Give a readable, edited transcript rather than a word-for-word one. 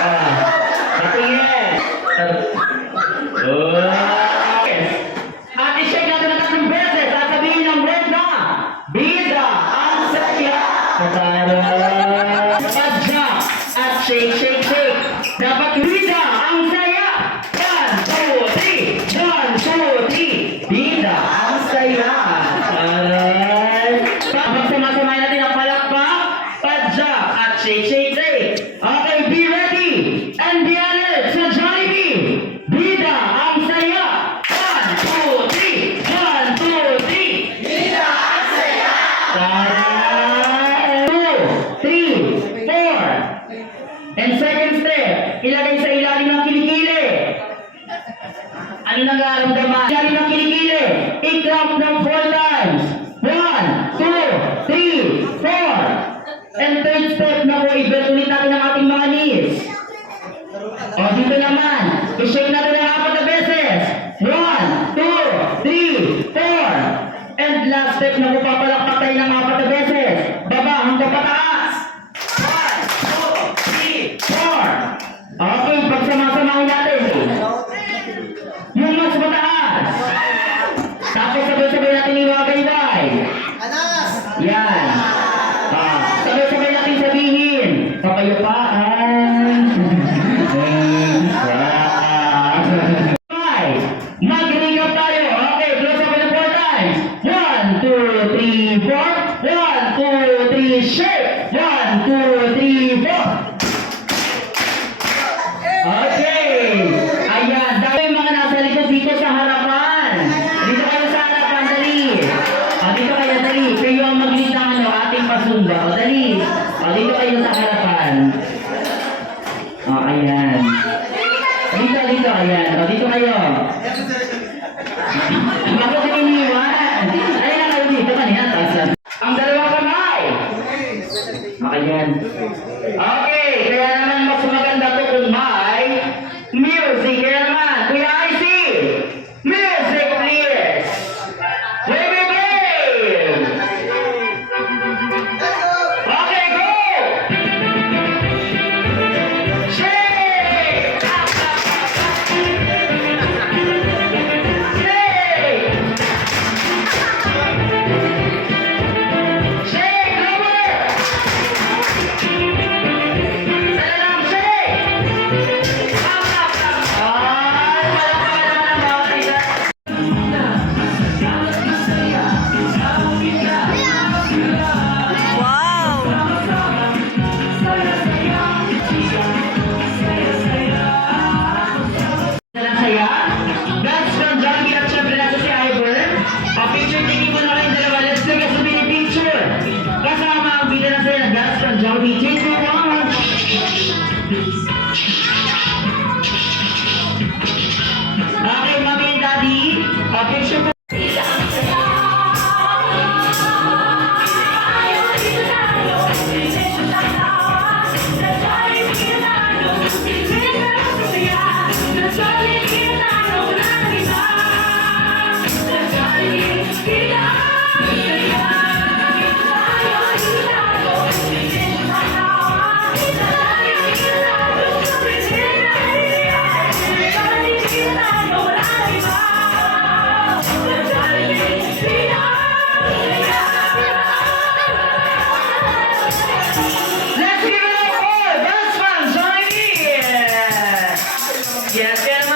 Patingin. At i-check natin ang tatlong beses. Sasabihin ng word na bida ang saya. Padya at shake, shake, shake. Dapat bida ang saya. 1, 2, 3. 1, 2, 3. Bida ang saya. Pagsama-samay natin ang palakpak. Padya at shake, shake, shake. Okay, be ready. And be alert sa Jollibee. Bida ang saya. 1, 2, 3. 1, 2, 3. Bida ang saya. 2, 3, 4. And second step, ilagay sa ilalim ng kilikili. Ano nanggaramdaman? Ilalim ng kilikili. I-count ng 4 times. 1, 2, 3, 4. And third step na po, i-belt ulit natin ang ating mga knees. O, dito naman. I-shake natin ang 4 na beses. 1, 2, 3, 4. And last step na po, papalakpak tayo ng 4 na beses. Baba hanggang pataas. 1, 2, 3, 4. Okay, pagsama-samahin natin. Yung mas mataas. Tapos sabay-sabay natin iwagay-way. Yan. Sabay-sabay natin sabihin. Kapayapaan. Mag-recap tayo. Okay, close up na 4 times. 1, 2, 3, 4. 1, 2, 3, shake. 1, 2, 3, 4. Okay. Ayan. Dahil yung mga nasa likod dito sa harapan. Dito kayo sa harapan. Dali. Dito kayo. Dali. Kayo ang mag-lead ng ating pasunda. Dali. Dito kayo sa harapan. Ayan. Dito. Ayan. Dito kayo. Bakit iniiwan? Ayan kayo dito. Kanina. Ang dalawang kamay. Ayan. Okay. Kaya naman mas maganda to kung may music. Kaya naman. Kuya IC. Music please. Baby game. Okay, go. Shake. Shake. Lower. Salam, shake. That's from Jollibee at syempre nasa si Ivor. Picture taking mo na kayong dalawa. Let's take a souvenir picture. Kasama ang bida na sila. That's from Jollibee. 3, 2, 1. Okay, mommy and daddy. Picture po. Let's give it up for Best Fans Jollibee! Yes, yes.